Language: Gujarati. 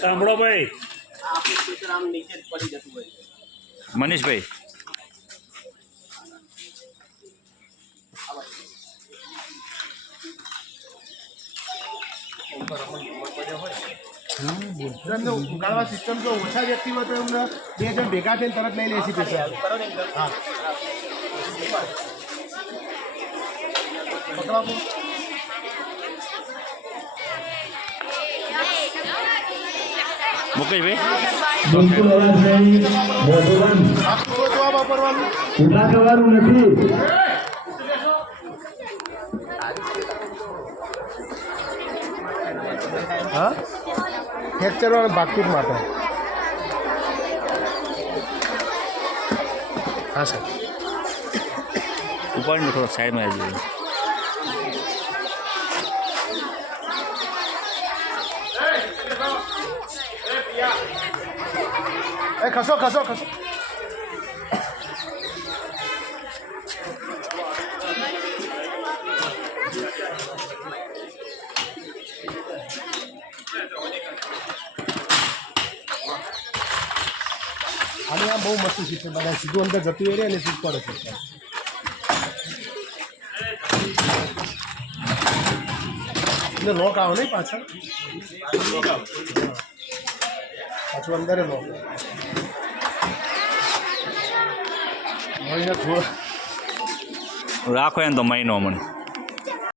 સાંભળો ભાઈ, મનીષભાઈ ઉગાડવા સિસ્ટમ જો ઓછા વ્યક્તિ હોય તો એમને 2 જણ ભેગા થઈને તરત લઈ લેશે પૈસા. હા મુકેશભાઈ બિલકુલ અવાજ નહીં. મોઢું વાપરવાનું ઉભા થવાનું નથી. હા ફ્રેક્ચર વાળા ભાગતૂક માટે. હા સર ઉપાડીને થોડો સાઈડમાં આવી જાય. એ ખસો ખસો ખસો. અને આ બહુ મસ્ત સિસ્ટમ બધા સીધું અંદર જતું રહે અને સીધ પડે છે. એટલે લોક આવો નહીં પાછળ પાછું અંદર લોક રાખો એમ તો મહિનો મને